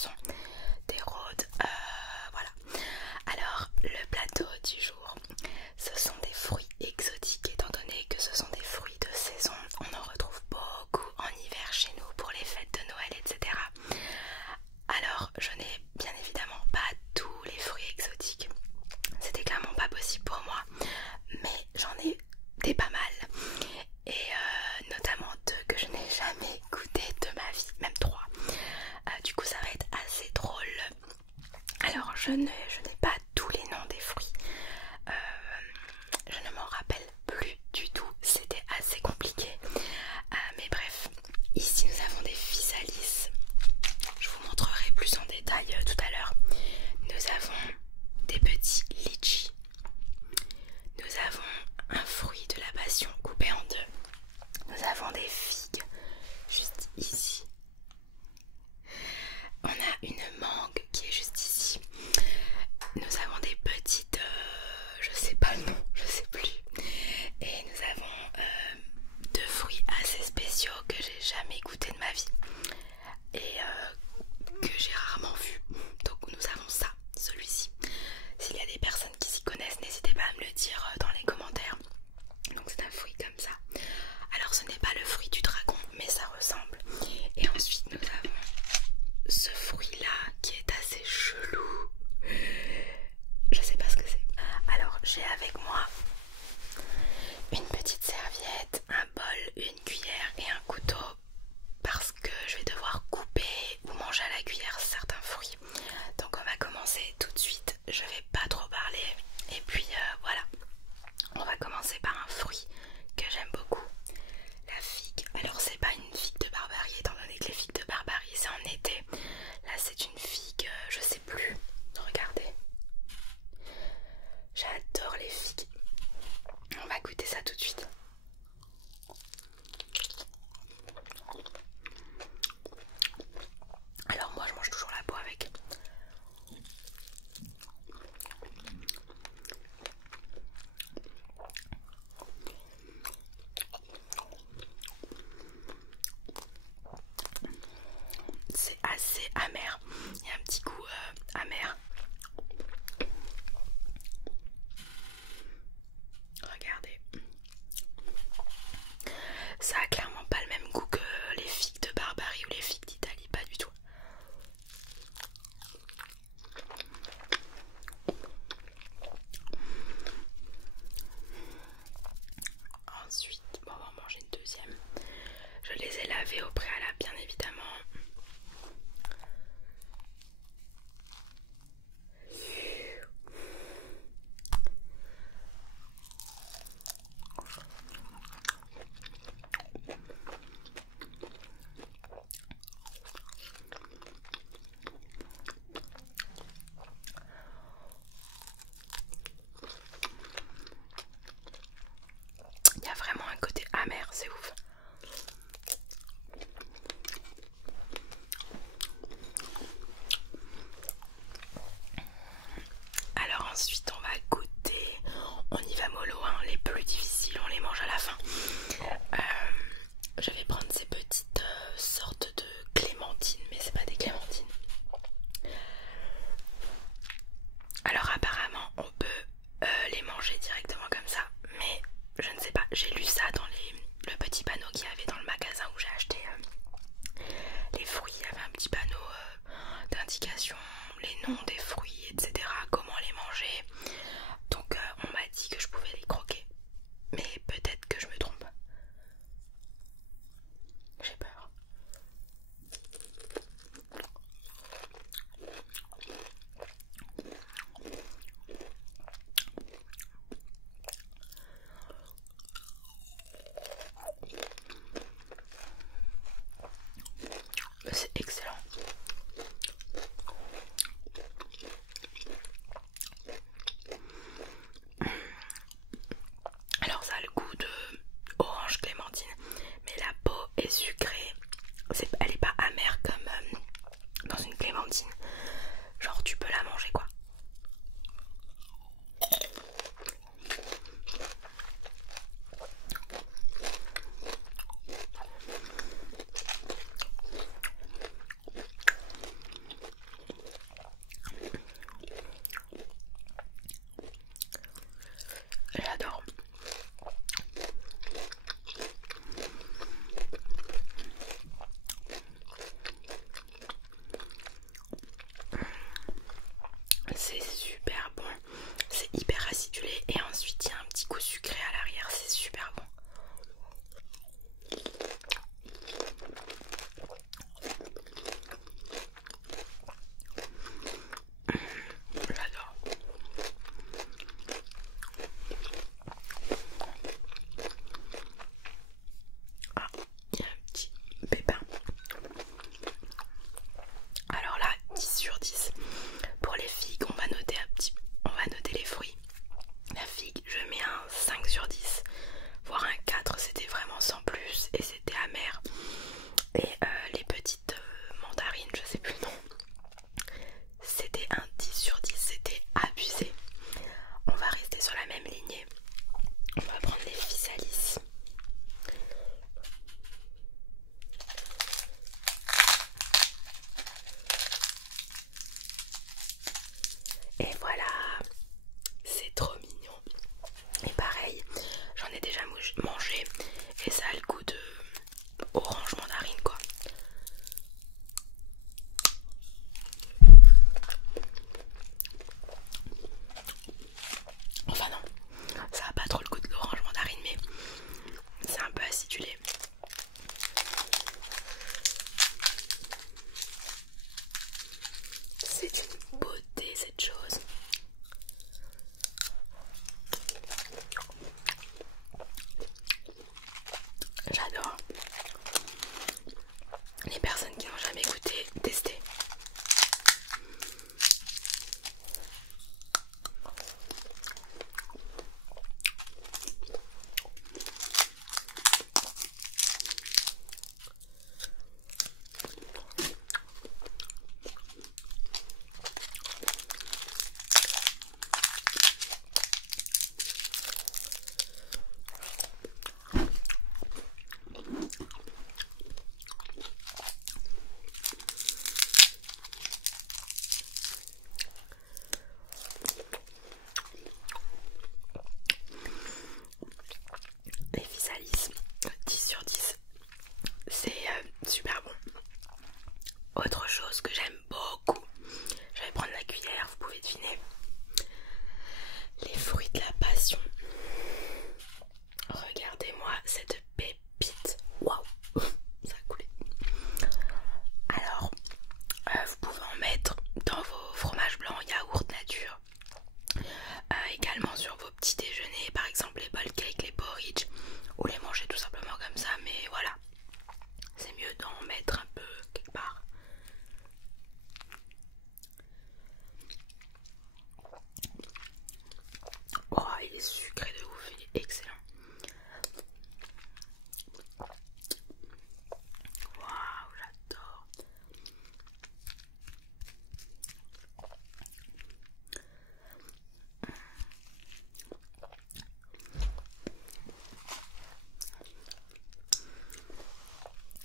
sont des rôdes, voilà. Alors le plateau du jour, ce sont des fruits exotiques, étant donné que ce sont des fruits de saison. On en retrouve beaucoup en hiver chez nous pour les fêtes de Noël, etc. Alors je n'ai bien évidemment pas tous les fruits exotiques, c'était clairement pas possible pour moi, mais j'en ai des pas mal, et notamment deux que je n'ai jamais goûté de ma vie, même trois. Du coup ça va être assez drôle. Alors je n'ai pas tous les noms des fruits, je ne m'en rappelle plus du tout, c'était assez compliqué, mais bref, ici nous avons des physalis, je vous montrerai plus en détail tout à l'heure. Nous avons des petits litchis, nous avons un fruit de la passion coupé en deux, nous avons des figues juste ici, on a une mangue qui est juste ici, nous avons des petites, je sais pas le nom, je sais plus, et nous avons deux fruits assez spéciaux que j'ai jamais goûté de ma vie et que j'ai rarement vu. Donc nous avons ça, celui-ci. S'il y a des personnes qui s'y connaissent, n'hésitez pas à me le dire dans les commentaires. Donc c'est un fruit comme ça. Alors ce n'est pas le fruit du dragon, mais ça ressemble. Et ensuite nous avons ce fruit là qui est assez chelou. Je sais pas ce que c'est. Alors j'ai avec moi une petite serviette, un bol, une cuillère et un couteau, parce que je vais devoir couper ou manger à la cuillère certains fruits. Donc on va commencer tout de suite, je vais pas trop parler, et puis voilà. On va commencer par un fruit que j'aime beaucoup, la figue. Alors c'est pas une figue de Barbarie, étant donné que les figues de Barbarie c'est en été. Là c'est une figue, je sais plus, regardez. J'adore les figues. On va goûter ça tout de suite. Alors moi je mange toujours la peau avec. C'est assez amer, il y a un petit goût amer. Regardez. Ça a clairement pas le même goût que les figues de Barbarie ou les figues d'Italie, pas du tout. Ensuite, bon, on va en manger une deuxième. Je les ai lavés au préalable, bien évidemment. Il y a vraiment un côté amer, c'est ouf. Alors ensuite on va goûter, on y va mollo, hein. Les plus difficiles on les mange à la fin. Je vais prendre ces petites sortes de clémentines, mais c'est pas des clémentines. Alors apparemment on peut les manger directement comme ça, mais je ne sais pas, j'ai lu ça dans le petit panneau qu'il y avait dans le magasin où j'ai acheté les fruits. Il y avait un petit panneau d'indication, les noms des fruits, etc., comment les manger. Donc on m'a dit que je pouvais les croquer, mais peut-être que je me trompe. J'ai peur. C'est excellent. Alors ça a le goût de orange clémentine, mais la peau est sucrée. Elle est pas amère comme dans une clémentine. Genre tu peux la manger quoi. J'adore. Ah, il y a un petit pépin. Alors là, 10 sur 10. Pour les figues, on va noter les fruits. La figue, je mets un 5 sur 10, voire un 4, c'était vraiment sans plus et c'était amer. Et les petites mandarines, je sais plus le nom, c'était un 10 sur 10, c'était abusé. On va rester sur la même lignée. On va prendre les physalis. Et voilà, c'est trop mignon. Et pareil, j'en ai déjà mangé et ça a le goût de orange mandarine quoi. Enfin non, ça a pas trop le goût de l'orange mandarine mais c'est un peu acidulé. C'est une beauté cette chose. J'adore. Les personnes qui n'ont jamais goûté, testez. Les physalis, 10 sur 10, c'est super bon. Autre chose que j'aime beaucoup, je vais prendre la cuillère, vous pouvez deviner. Les fruits de la passion. Regardez-moi cette pépite. Waouh, ça a coulé. Alors, vous pouvez en mettre dans vos fromages blancs, yaourt nature. Également sur vos petits déjeuners, par exemple les bowl cakes, les porridge, ou les manger tout simplement comme ça, mais voilà, c'est mieux d'en mettre un peu quelque part. Oh, il est sucré de ouf, il est excellent. Waouh, j'adore.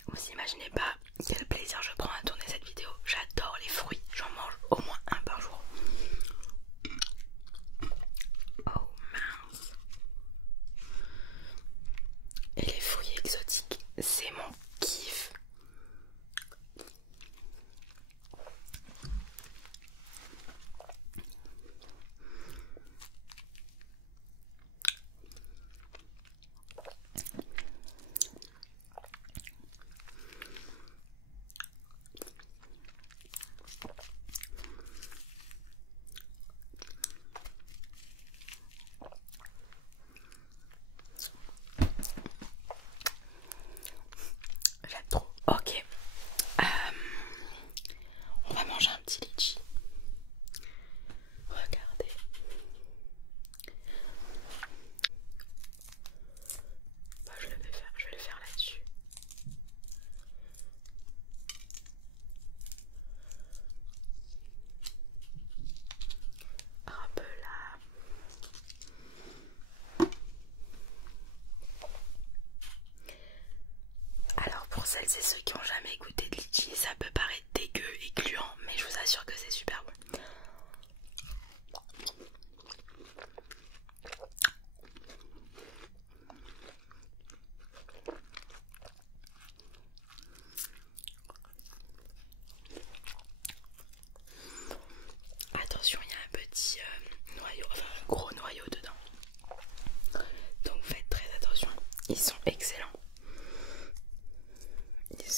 Vous imaginez pas quel plaisir je prends à tourner cette vidéo. J'adore les fruits, j'en mange au moins un par jour. Oh mince. Et les fruits exotiques, c'est mon kiff. J'aime trop. Ok. On va manger un petit litchi. Regardez. Bah, je vais le faire là-dessus. Hop là. Alors pour celles et ceux qui n'ont jamais goûté de litchi, ça peut paraître dégueu et gluant, mais je vous assure que c'est super bon. Attention, il y a un petit noyau, enfin un gros noyau dedans. Donc faites très attention. Ils sont excellents. Ils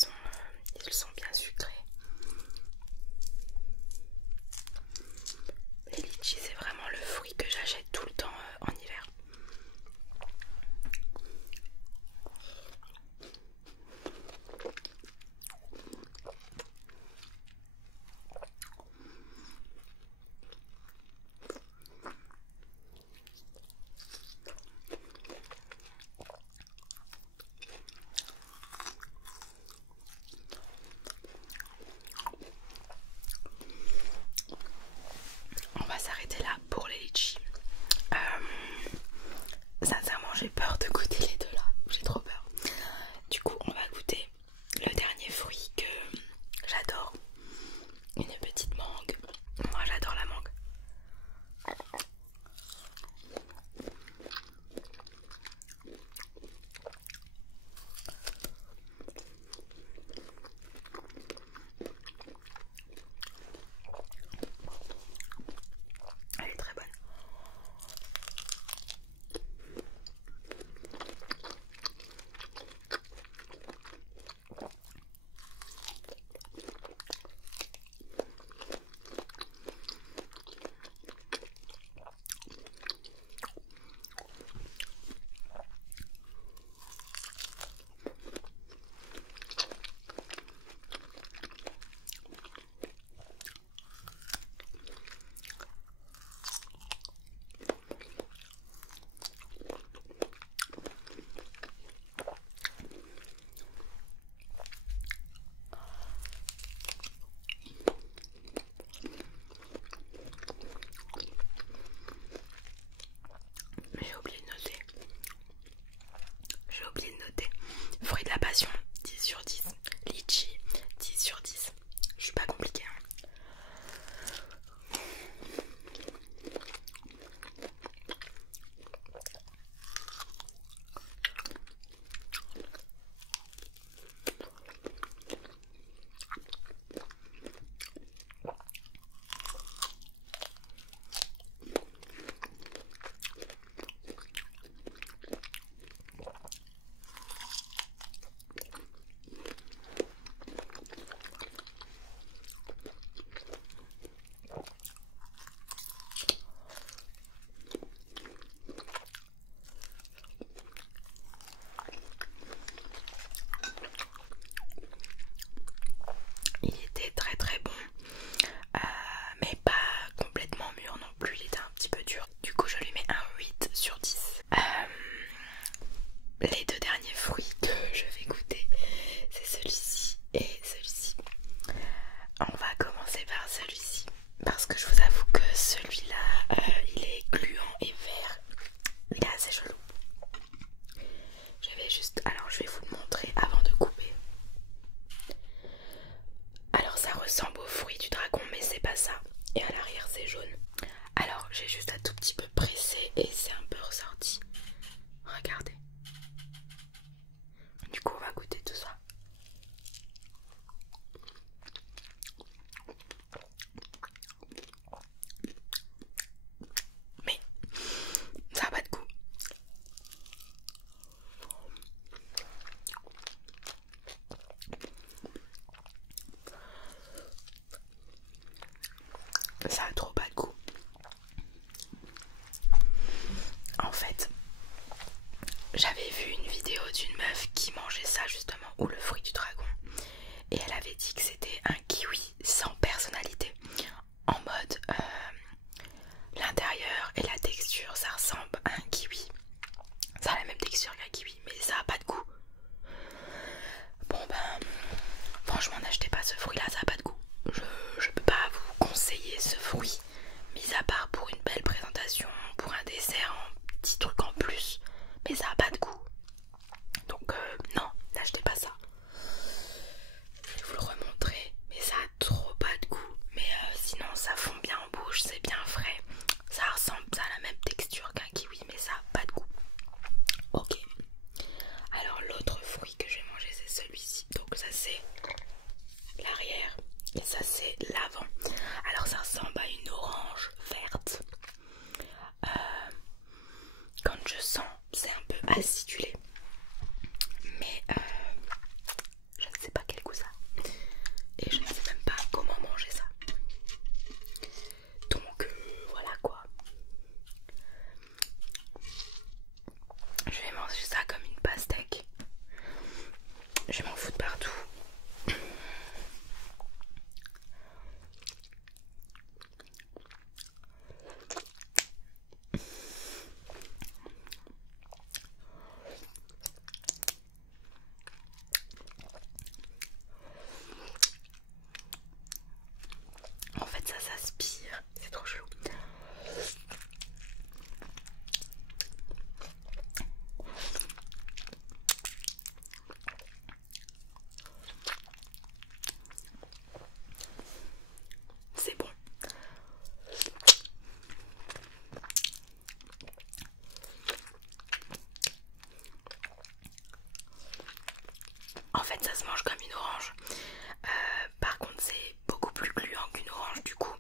Il était très très bon, mais pas complètement mûr non plus, il était un petit peu dur. Du coup je lui mets un 8 sur 10. Les deux derniers fruits que je vais goûter, c'est celui-ci et celui-ci. On va commencer par celui-ci parce que je vous avoue que celui-là il est gluant et vert, il est assez chelou. Alors je vais vous le montrer avant de couper. Alors ça ressemble aux fruits du dragon mais c'est pas ça, et à l'arrière c'est jaune. Alors j'ai juste un tout petit peu pressé et c'est un peu ressorti. Regardez. Du coup on va goûter tout ça. Mais ça n'a pas de goût. Ça a trop pas de goût. En fait, j'avais vu une vidéo d'une meuf qui mangeait ça justement, ou le fruit du dragon, et elle avait dit que c'était un kiwi sans personnalité. En mode l'intérieur et la texture ça ressemble à un kiwi. Ça a la même texture qu'un kiwi mais ça a pas de goût. Bon ben franchement n'achetez pas ce fruit là, ça a pas de goût. Je peux pas vous conseiller ce fruit, mis à part pour une belle présentation, pour un dessert, un petit truc en plus, mais ça a pas de goût. Donc non, n'achetez pas ça. Je vais vous le remontrer, mais ça a trop pas de goût. Mais sinon ça fond bien en bouche, c'est bien frais. Ça ressemble à la même texture qu'un kiwi, mais ça a pas de goût. Ok. Alors l'autre fruit que je vais manger c'est celui-ci. Donc ça c'est l'arrière et ça c'est l'avant. Alors ça ressemble à une orange verte. Quand je sens, c'est un peu acidulé. Mais je ne sais pas quel goût ça a. Et je ne sais même pas comment manger ça. Donc voilà quoi. Je vais manger ça comme une pastèque. Je vais m'en foutre partout. En fait ça s'aspire, c'est trop chelou. C'est bon. En fait ça se mange comme une orange. Par contre c'est beaucoup plus gluant qu'une orange. Du coup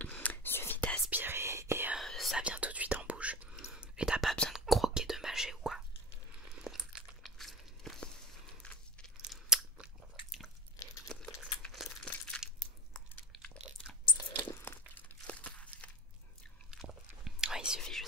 suffit d'aspirer et ça vient tout de suite en bouche. Et t'as pas besoin de croquer, de mâcher ou quoi. Ouais, il suffit juste